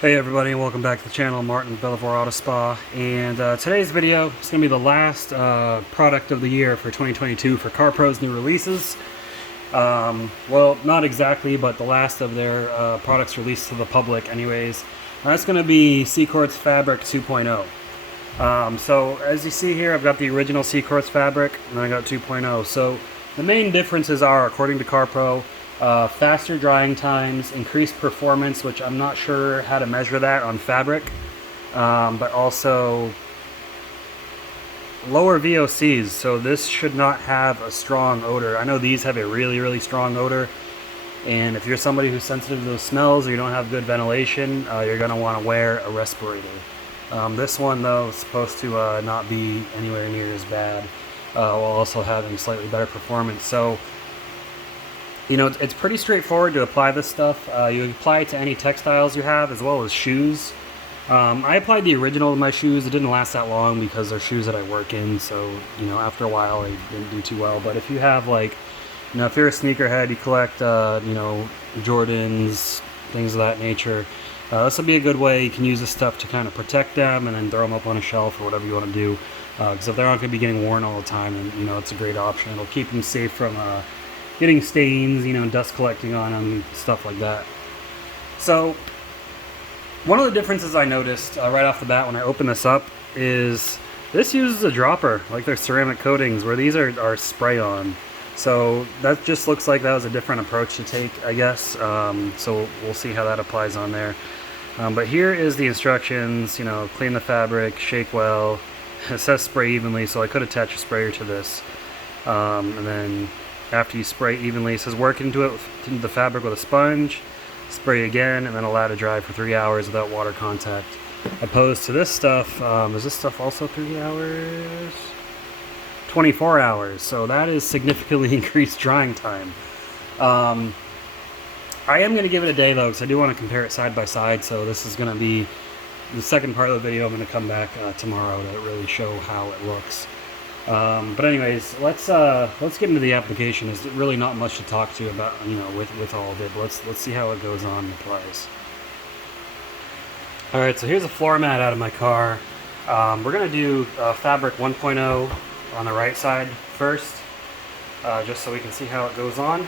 Hey everybody, and welcome back to the channel. Martin, Belvoir Auto Spa, and today's video is going to be the last product of the year for 2022 for Carpro's new releases. Well, not exactly, but the last of their products released to the public anyways. That's going to be Cquartz Fabric 2.0. So as you see here, I've got the original Cquartz Fabric, and then I got 2.0. So the main differences are, according to Carpro, faster drying times, increased performance, which I'm not sure how to measure that on fabric, but also lower VOCs, so this should not have a strong odor. I know these have a really strong odor, and if you're somebody who's sensitive to those smells or you don't have good ventilation, you're going to want to wear a respirator. This one though is supposed to not be anywhere near as bad, while also having slightly better performance. So you know, it's pretty straightforward to apply this stuff. You apply it to any textiles you have, as well as shoes. I applied the original to my shoes. It didn't last that long because they're shoes that I work in, so, you know, after a while they didn't do too well. But if you have, like, you know, if you're a sneakerhead, you collect, you know, Jordans, things of that nature, this will be a good way. You can use this stuff to kind of protect them and then throw them up on a shelf or whatever you want to do. Because if they're not going to be getting worn all the time, then, you know, it's a great option. It'll keep them safe from getting stains, you know, dust collecting on them, stuff like that. So one of the differences I noticed right off the bat when I opened this up is this uses a dropper, like their ceramic coatings, where these are spray-on. So that just looks like that was a different approach to take, I guess. So we'll see how that applies on there. But here is the instructions, you know, clean the fabric, shake well. It says spray evenly, so I could attach a sprayer to this. And then after you spray evenly, it says work into the fabric with a sponge, spray again, and then allow to dry for 3 hours without water contact. Opposed to this stuff, is this stuff also 3 hours? 24 hours, so that is significantly increased drying time. I am going to give it a day though, because I do want to compare it side by side, so this is going to be the second part of the video. I'm going to come back tomorrow to really show how it looks. But anyways, let's get into the application. There's really not much to talk to about, you know, with all of it. But let's see how it goes on and applies. All right, so here's a floor mat out of my car. We're gonna do Fabric 1.0 on the right side first, just so we can see how it goes on.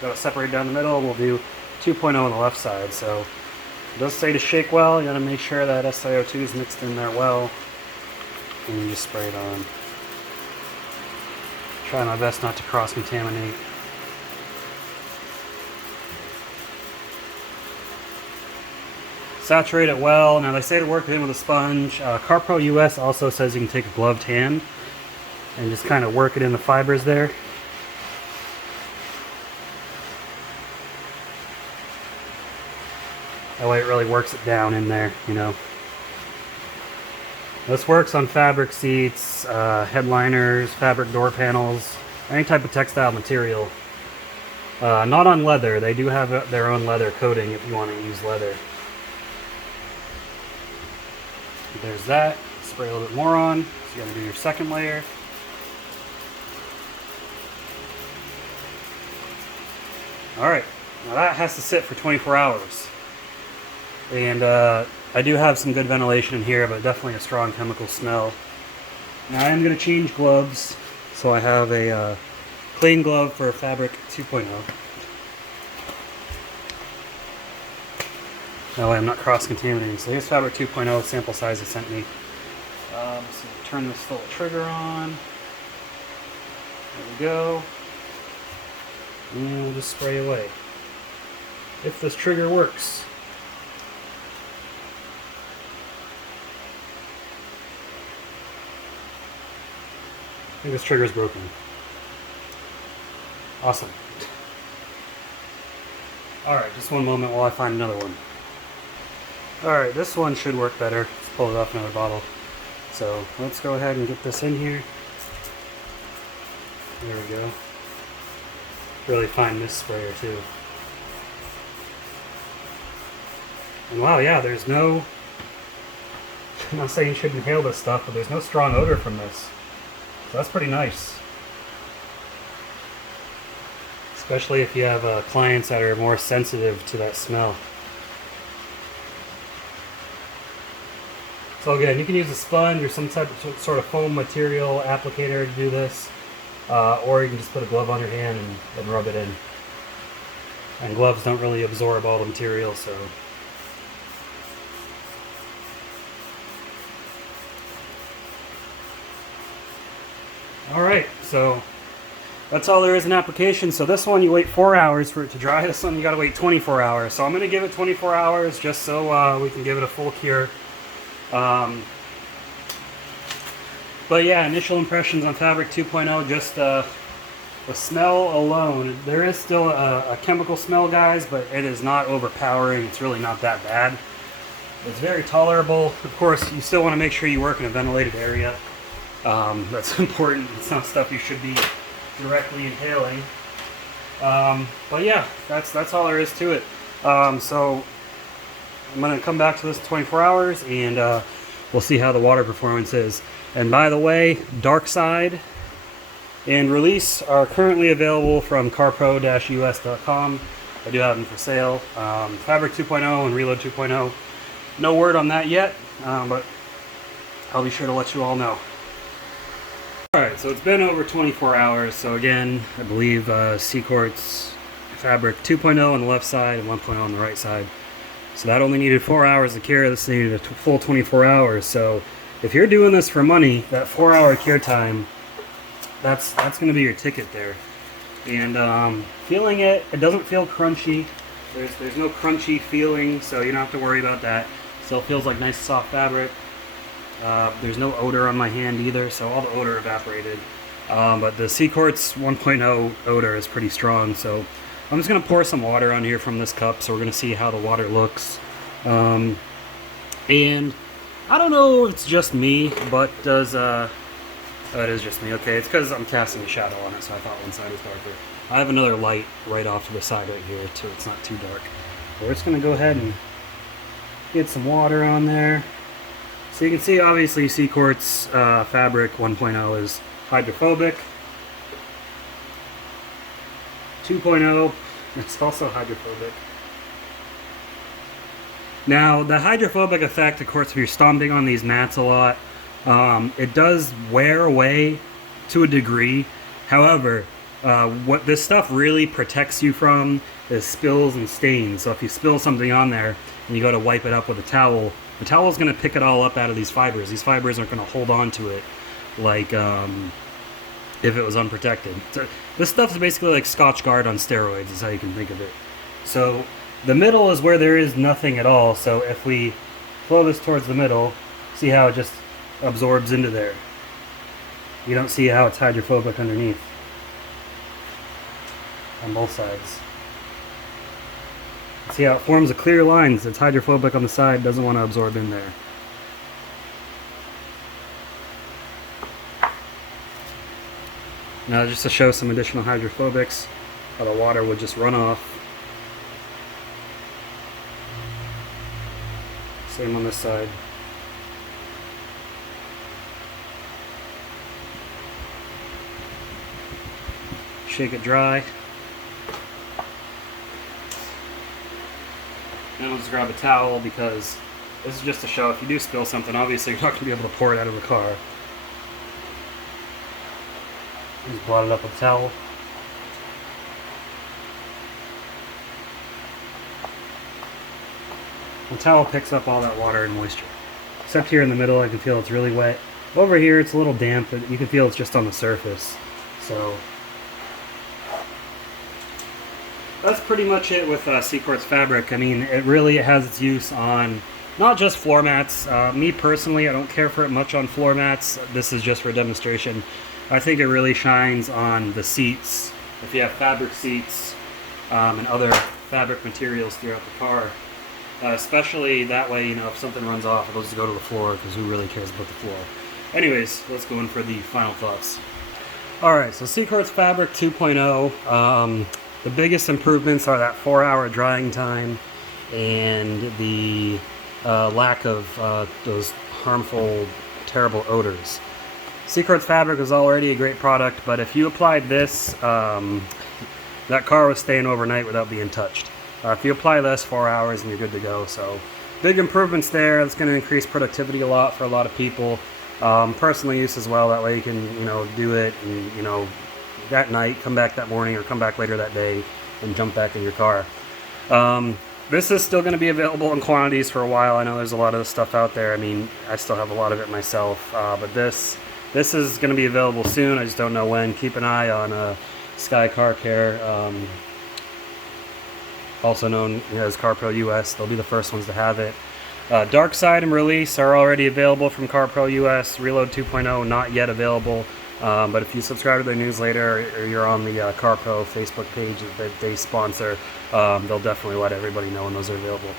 Got it separated down the middle. We'll do 2.0 on the left side. So it does say to shake well. You gotta make sure that SiO2 is mixed in there well, and you just spray it on. Try my best not to cross-contaminate. Saturate it well. Now they say to work it in with a sponge. Carpro US also says you can take a gloved hand and just kind of work it in the fibers there. That way it really works it down in there, you know. This works on fabric seats, headliners, fabric door panels, any type of textile material. Not on leather. They do have their own leather coating if you want to use leather. There's that. Spray a little bit more on. So you got to do your second layer. Alright, now that has to sit for 24 hours. And I do have some good ventilation in here, but definitely a strong chemical smell. Now I am going to change gloves, so I have a clean glove for Fabric 2.0. That way I'm not cross-contaminating. So here's Fabric 2.0 sample size they sent me. So turn this little trigger on. There we go. And we'll just spray away. If this trigger works. I think this trigger is broken. Awesome. Alright, just one moment while I find another one. Alright, this one should work better. Let's pull it off another bottle. So let's go ahead and get this in here. There we go. Really find this sprayer too. And wow, yeah, there's no... I'm not saying you should inhale this stuff, but there's no strong odor from this. So that's pretty nice. Especially if you have clients that are more sensitive to that smell. So again, you can use a sponge or some type of sort of foam material applicator to do this, or you can just put a glove on your hand and rub it in. And gloves don't really absorb all the material, so. Alright, so that's all there is in application. So this one you wait 4 hours for it to dry. This one you gotta wait 24 hours. So I'm gonna give it 24 hours just so we can give it a full cure. But yeah, initial impressions on Fabric 2.0, just the smell alone. There is still a chemical smell, guys, but it is not overpowering. It's really not that bad. It's very tolerable. Of course, you still want to make sure you work in a ventilated area. That's important. It's not stuff you should be directly inhaling. But yeah, that's all there is to it. So I'm going to come back to this in 24 hours and we'll see how the water performance is. And by the way, Dark Side and Release are currently available from carpro-us.com. I do have them for sale. Fabric 2.0 and Reload 2.0. No word on that yet, but I'll be sure to let you all know. Alright, so it's been over 24 hours. So again, I believe Cquartz Fabric 2.0 on the left side and 1.0 on the right side. So that only needed 4 hours to cure. This needed a full 24 hours. So if you're doing this for money, that 4-hour cure time, that's going to be your ticket there. And feeling it, it doesn't feel crunchy. There's no crunchy feeling, so you don't have to worry about that. Still feels like nice soft fabric. There's no odor on my hand either, so all the odor evaporated. But the Cquartz 1.0 odor is pretty strong, so I'm just going to pour some water on here from this cup, so we're going to see how the water looks. And I don't know if it's just me, but does, oh, it is just me, okay, it's because I'm casting a shadow on it, so I thought one side was darker. I have another light right off to the side right here, so it's not too dark. We're just going to go ahead and get some water on there. So you can see, obviously, Cquartz Fabric 1.0 is hydrophobic. 2.0, it's also hydrophobic. Now, the hydrophobic effect, of course, if you're stomping on these mats a lot, it does wear away to a degree. However, what this stuff really protects you from is spills and stains. So if you spill something on there and you go to wipe it up with a towel, the towel is going to pick it all up out of these fibers. These fibers aren't going to hold on to it like if it was unprotected. So this stuff is basically like Scotch Guard on steroids, is how you can think of it. So the middle is where there is nothing at all. So if we flow this towards the middle, see how it just absorbs into there. You don't see how it's hydrophobic underneath on both sides. See how it forms a clear line. It's hydrophobic on the side, doesn't want to absorb in there. Now just to show some additional hydrophobics, how the water would just run off. Same on this side. Shake it dry. Now let's grab a towel, because this is just to show if you do spill something, obviously you're not going to be able to pour it out of the car. Just blot it up with a towel. The towel picks up all that water and moisture. Except here in the middle, I can feel it's really wet. Over here, it's a little damp, but you can feel it's just on the surface. So that's pretty much it with Cquartz Fabric. I mean, it really has its use on not just floor mats. Me personally, I don't care for it much on floor mats. This is just for a demonstration. I think it really shines on the seats. If you have fabric seats and other fabric materials throughout the car, especially that way, you know, if something runs off, it'll just go to the floor, because who really cares about the floor? Anyways, let's go in for the final thoughts. Alright, so Cquartz Fabric 2.0, the biggest improvements are that 4-hour drying time and the lack of those harmful, terrible odors. Cquartz Fabric is already a great product, but if you applied this, that car was staying overnight without being touched. If you apply this 4 hours and you're good to go. So big improvements there. It's going to increase productivity a lot for a lot of people. Personal use as well. That way you can, you know, do it and, you know, that night, come back that morning or come back later that day and jump back in your car. This is still going to be available in quantities for a while. I know there's a lot of this stuff out there. I mean, I still have a lot of it myself, but this is going to be available soon. I just don't know when. Keep an eye on Sky Car Care, also known as Carpro US. They'll be the first ones to have it. Dark Side and Release are already available from Carpro US. Reload 2.0 not yet available. But if you subscribe to their newsletter or you're on the Carpro Facebook page that they sponsor, they'll definitely let everybody know when those are available.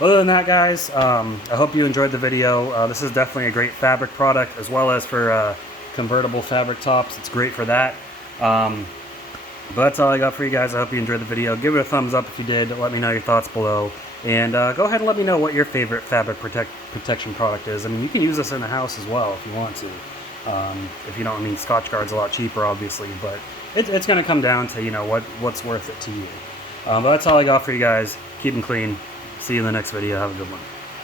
Other than that, guys, I hope you enjoyed the video. This is definitely a great fabric product, as well as for convertible fabric tops. It's great for that. But that's all I got for you guys. I hope you enjoyed the video. Give it a thumbs up if you did. Let me know your thoughts below. And go ahead and let me know what your favorite fabric protection product is. I mean, you can use this in the house as well if you want to. If you don't, I mean, Scotchgard's a lot cheaper, obviously, but it's going to come down to, you know, what's worth it to you. But that's all I got for you guys. Keep them clean. See you in the next video. Have a good one.